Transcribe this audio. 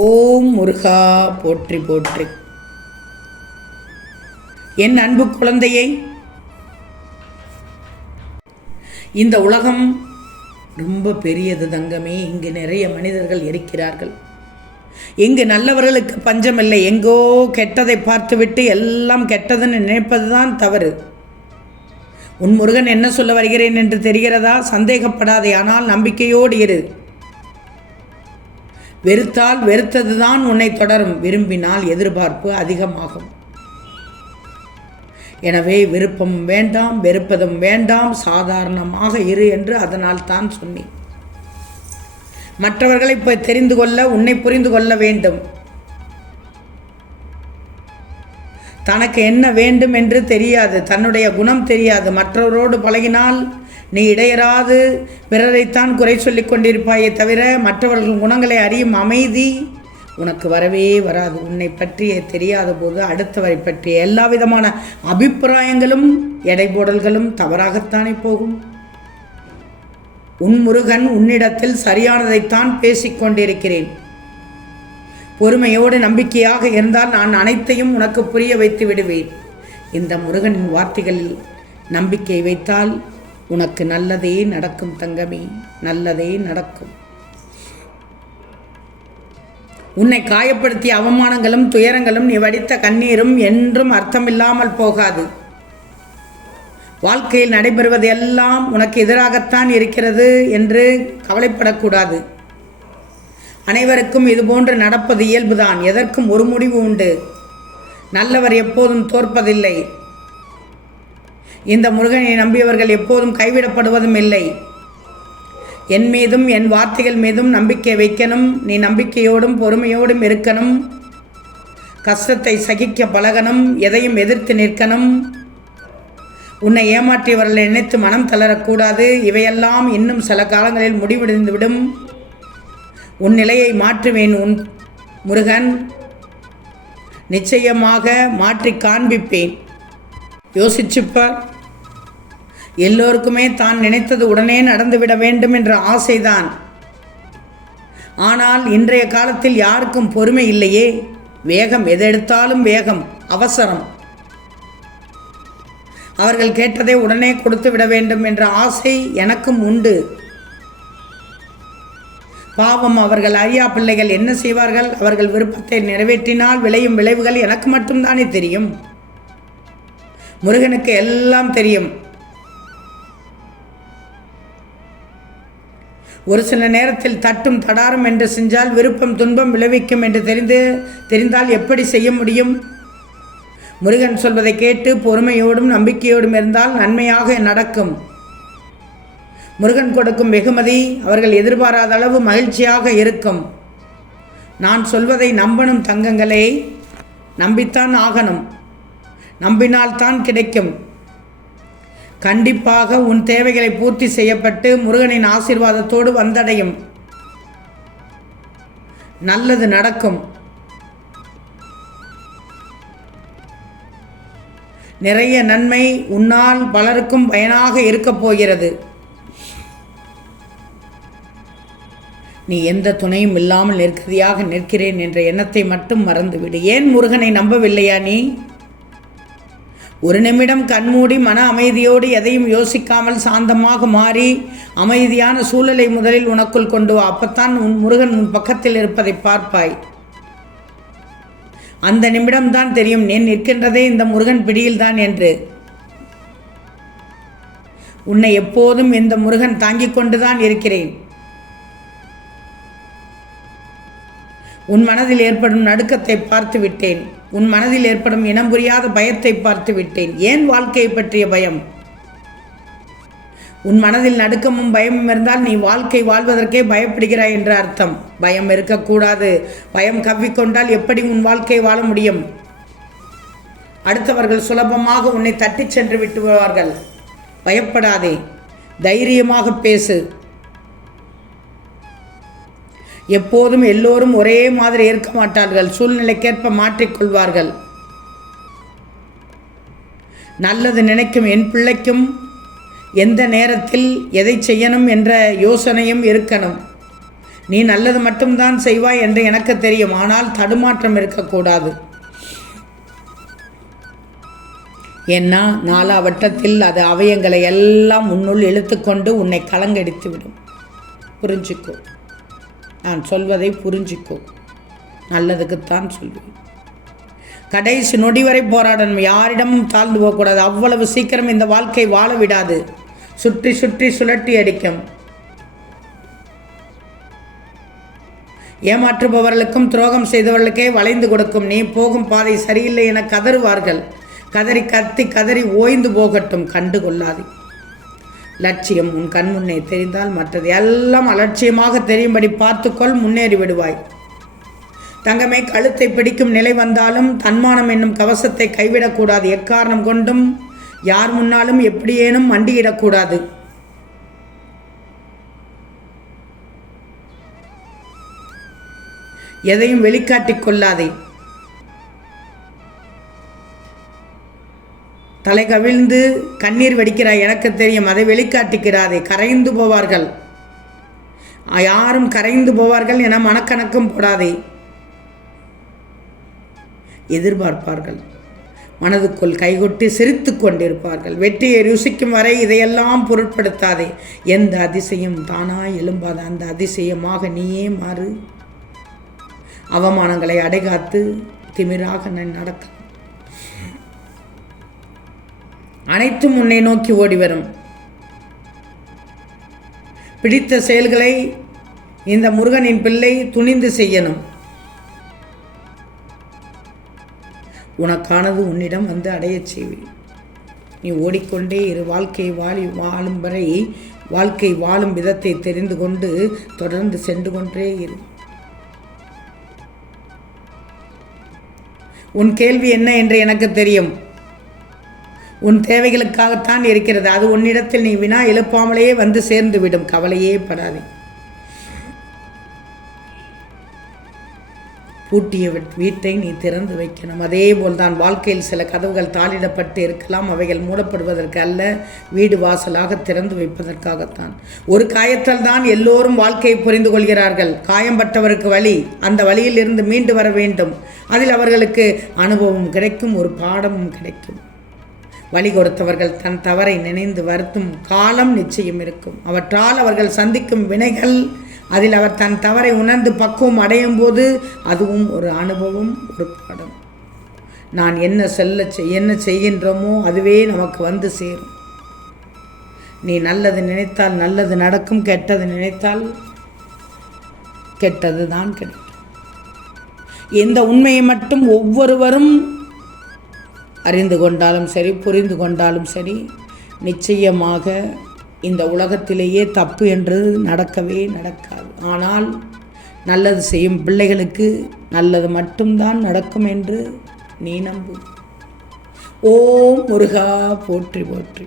ஓம் முருகா போற்றி போற்றி. என் அன்பு குழந்தையை, இந்த உலகம் ரொம்ப பெரியது தங்கமே. இங்கு நிறைய மனிதர்கள் இருக்கிறார்கள். இங்கு நல்லவர்களுக்கு பஞ்சமில்லை. எங்கோ கெட்டதை பார்த்துவிட்டு எல்லாம் கெட்டதுன்னு நினைப்பதுதான் தவறு. உன் முருகன் என்ன சொல்ல வருகிறேன் என்று தெரிகிறதா? சந்தேகப்படாதே, ஆனால் நம்பிக்கையோடு இரு. வெறுத்தால் வெறுத்ததுதான் உன்னை தொடரும், விரும்பினால் எதிர்பார்ப்பு அதிகமாகும். எனவே விருப்பம் வேண்டாம், வெறுப்பதும் வேண்டாம், சாதாரணமாக இரு என்று அதனால் தான் சொன்னேன். மற்றவர்களை தெரிந்து கொள்ள உன்னை புரிந்து கொள்ள வேண்டும். தனக்கு என்ன வேண்டும் என்று தெரியாது, தன்னுடைய குணம் தெரியாது. மற்றவரோடு பழகினால் நீ இடையராது பிறரைத்தான் குறை சொல்லிக் கொண்டிருப்பாயே தவிர மற்றவர்கள் குணங்களை அறியும் அமைதி உனக்கு வரவே வராது. உன்னை பற்றிய தெரியாத போது அடுத்தவரை பற்றிய எல்லா விதமான அபிப்பிராயங்களும் எடைபோடல்களும் தவறாகத்தானே போகும். உன் முருகன் உன்னிடத்தில் சரியானதைத்தான் பேசிக்கொண்டிருக்கிறேன். பொறுமையோடு நம்பிக்கையாக இருந்தால் நான் அனைத்தையும் உனக்கு புரிய வைத்து விடுவேன். இந்த முருகனின் வார்த்தைகளில் நம்பிக்கை வைத்தால் உனக்கு நல்லதே நடக்கும் தங்கமே, நல்லதே நடக்கும். உன்னை காயப்படுத்திய அவமானங்களும் துயரங்களும் நீ வடித்த கண்ணீரும் என்றும் அர்த்தமில்லாமல் போகாது. வாழ்க்கையில் நடைபெறுவது எல்லாம் உனக்கு எதிராகத்தான் இருக்கிறது என்று கவலைப்படக்கூடாது. அனைவருக்கும் இதுபோன்று நடப்பது இயல்புதான். எதற்கும் ஒரு முடிவு உண்டு. நல்லவர் எப்போதும் தோற்பதில்லை. இந்த முருகனை நம்பியவர்கள் எப்போதும் கைவிடப்படுவதும் இல்லை. என் மீதும் என் வார்த்தைகள் மீதும் நம்பிக்கை வைக்கணும். நீ நம்பிக்கையோடும் பொறுமையோடும் இருக்கணும். கஷ்டத்தை சகிக்க பழகணும். எதையும் எதிர்த்து நிற்கணும். உன்னை ஏமாற்றியவர்களை நினைத்து மனம் தளரக்கூடாது. இவையெல்லாம் இன்னும் சில காலங்களில் முடிவடைந்துவிடும். உன் நிலையை மாற்றுவேன். உன் முருகன் நிச்சயமாக மாற்றி காண்பிப்பேன். யோசிச்சுப்பார். எல்லோருக்குமே தான் நினைத்தது உடனே நடந்துவிட வேண்டும் என்ற ஆசைதான். ஆனால் இன்றைய காலத்தில் யாருக்கும் பொறுமை இல்லையே. வேகம், எதெடுத்தாலும் வேகம், அவசரம். அவர்கள் கேட்டதை உடனே கொடுத்து விட வேண்டும் என்ற ஆசை எனக்கும் உண்டு. பாவம், அவர்கள் அறியா பிள்ளைகள் என்ன செய்வார்கள்? அவர்கள் விருப்பத்தை நிறைவேற்றினால் விளையும் விளைவுகள் எனக்கு மட்டும்தானே தெரியும். முருகனுக்கு எல்லாம் தெரியும். ஒரு சில நேரத்தில் தட்டும் தடாரும் என்று செஞ்சால் விருப்பம் துன்பம் விளைவிக்கும் என்று தெரிந்தால் எப்படி செய்ய முடியும்? முருகன் சொல்வதை கேட்டு பொறுமையோடும் நம்பிக்கையோடும் இருந்தால் நன்மையாக நடக்கும். முருகன் கொடுக்கும் வெகுமதி அவர்கள் எதிர்பாராத அளவு மகிழ்ச்சியாக இருக்கும். நான் சொல்வதை நம்பணும் தங்கங்களே. நம்பித்தான் ஆகணும். நம்பினால்தான் கிடைக்கும். கண்டிப்பாக உன் தேவைகளை பூர்த்தி செய்யப்பட்டு முருகனின் ஆசீர்வாதத்தோடு வந்தடையும். நல்லது நடக்கும். நிறைய நன்மை உன்னால் பலருக்கும் பயனாக இருக்கப் போகிறது. நீ எந்த துணையும் இல்லாமல் நிற்கதியாக நிற்கிறேன் என்ற எண்ணத்தை மட்டும் மறந்துவிடு. ஏன் முருகனை நம்பவில்லையா நீ? ஒரு நிமிடம் கண்மூடி மன அமைதியோடு எதையும் யோசிக்காமல் சாந்தமாக மாறி அமைதியான சூழலை முதலில் உனக்குள் கொண்டு வா. அப்பத்தான் உன் முருகன் உன் பக்கத்தில் இருப்பதை பார்ப்பாய். அந்த நிமிடம்தான் தெரியும் நீ நிற்கின்றதே இந்த முருகன் பிடியில்தான் என்று. உன்னை எப்போதும் இந்த முருகன் தாங்கிக் கொண்டுதான் இருக்கிறேன். உன் மனதில் ஏற்படும் நடுக்கத்தை பார்த்து விட்டேன். உன் மனதில் ஏற்படும் இனம் புரியாத பயத்தை பார்த்து விட்டேன். ஏன் வாழ்க்கையை பற்றிய பயம்? உன் மனதில் நடுக்கமும் பயமும் இருந்தால் நீ வாழ்க்கை வாழ்வதற்கே பயப்படுகிறாய் என்ற அர்த்தம். பயம் இருக்கக்கூடாது. பயம் கவ்விக்கொண்டால் எப்படி உன் வாழ்க்கை வாழ முடியும்? அடுத்தவர்கள் சுலபமாக உன்னை தட்டிச் சென்று விட்டுவார்கள். பயப்படாதே, தைரியமாக பேசு. எப்போதும் எல்லோரும் ஒரே மாதிரி இருக்க மாட்டார்கள். சூழ்நிலைக்கேற்ப மாற்றிக்கொள்வார்கள். நல்லது நினைக்கும் என் பிள்ளைக்கும் எந்த நேரத்தில் எதை செய்யணும் என்ற யோசனையும் இருக்கணும். நீ நல்லது மட்டும்தான் செய்வாய் என்று எனக்கு தெரியும். ஆனால் தடுமாற்றம் இருக்கக்கூடாது. ஏன்னா நாலாவட்டத்தில் அது அவயங்களை எல்லாம் உன்னுள் இழுத்துக்கொண்டு உன்னை கலங்கடித்துவிடும். புரிஞ்சிக்கோ, நான் சொல்வதை புரிஞ்சிக்கோ. நல்லதுக்குத்தான் சொல்வேன். கடைசி நொடி வரை போராடணும். யாரிடமும் தாழ்ந்து போகக்கூடாது. அவ்வளவு சீக்கிரம் இந்த வாழ்க்கை வாழ விடாது. சுற்றி சுற்றி சுழட்டி அடிக்கும். ஏமாற்றுபவர்களுக்கும் துரோகம் செய்தவர்களுக்கே வளைந்து கொடுக்கும். நீ போகும் பாதை சரியில்லை என கதறுவார்கள். கதறி கத்தி கதறி ஓய்ந்து போகட்டும், கண்டு கொள்ளாது. லட்சியம் உன் கண் முன்னே தெரிந்தால் மற்றது எல்லாம் அலட்சியமாக தெரியும்படி பார்த்துக்கொள், முன்னேறி விடுவாய். தங்கமே, கழுத்தை பிடிக்கும் நிலை வந்தாலும் தன்மானம் என்னும் கவசத்தை கைவிடக்கூடாது. எக்காரணம் கொண்டும் யார் முன்னாலும் எப்படியேனும் மண்டியிடக்கூடாது. எதையும் வெளிக்காட்டிக் கொள்ளாதே. தலை கவிழ்ந்து கண்ணீர் வடிக்கிறாய், எனக்கு தெரியும். அதை வெளிக்காட்டிக்கிறாதே. கரைந்து போவார்கள், யாரும் கரைந்து போவார்கள் என மனக்கணக்கும் போடாதே. எதிர்பார்ப்பார்கள், மனதுக்குள் கைகொட்டி சிரித்து கொண்டிருப்பார்கள். வெற்றியை ருசிக்கும் வரை இதையெல்லாம் பொருட்படுத்தாதே. எந்த அதிசயம் தானாய் எழும்பாத அந்த அதிசயமாக நீயே மாறு. அவமானங்களை அடைகாத்து திமிராக நடக்க அனைத்தும் உன்னை நோக்கி ஓடி வரும். பிடித்த செயல்களை இந்த முருகனின் பிள்ளை துணிந்து செய்யணும். உனக்கானது உன்னிடம் வந்து அடையச் செய்வேன். நீ ஓடிக்கொண்டே இரு. வாழ்க்கையை வாழும் வரை வாழ்க்கை வாழும் விதத்தை தெரிந்து கொண்டு தொடர்ந்து சென்று கொண்டே இரு. உன் கேள்வி என்ன என்று எனக்கு தெரியும். உன் தேவைகளுக்காகத்தான் இருக்கிறது. அது உன்னிடத்தில் நீ வினா எழுப்பாமலேயே வந்து சேர்ந்து விடும். கவலையே படாதே. பூட்டிய வீட்டை நீ திறந்து வைக்கணும். அதே போல்தான் வாழ்க்கையில் சில கதவுகள் தாளிடப்பட்டு இருக்கலாம். அவைகள் மூடப்படுவதற்கு அல்ல, வீடு வாசலாக திறந்து வைப்பதற்காகத்தான். ஒரு காயத்தால் தான் எல்லோரும் வாழ்க்கையை புரிந்து கொள்கிறார்கள். காயம்பட்டவருக்கு வழி, அந்த வழியில் இருந்து மீண்டு வர வேண்டும். அதில் அவர்களுக்கு அனுபவம் கிடைக்கும், ஒரு பாடமும் கிடைக்கும். வழி கொடுத்தவர்கள் தன் தவறை நினைந்து வருத்தும் காலம் நிச்சயம் இருக்கும். அவற்றால் அவர்கள் சந்திக்கும் வினைகள், அதில் அவர் தன் தவறை உணர்ந்து பக்குவம் அடையும் போது அதுவும் ஒரு அனுபவம், ஒரு பாடம். நான் என்ன செய்கின்றோமோ அதுவே நமக்கு வந்து சேரும். நீ நல்லது நினைத்தால் நல்லது நடக்கும், கெட்டது நினைத்தால் கெட்டது தான் கிடைக்கும். இந்த உண்மையை மட்டும் ஒவ்வொருவரும் அறிந்து கொண்டாலும் சரி, புரிந்து கொண்டாலும் சரி, நிச்சயமாக இந்த உலகத்திலேயே தப்பு என்று நடக்கவே நடக்காது. ஆனால் நல்லது செய்யும் பிள்ளைகளுக்கு நல்லது மட்டும்தான் நடக்கும் என்று நீ நம்பு. ஓம் முருகா போற்றி போற்றி.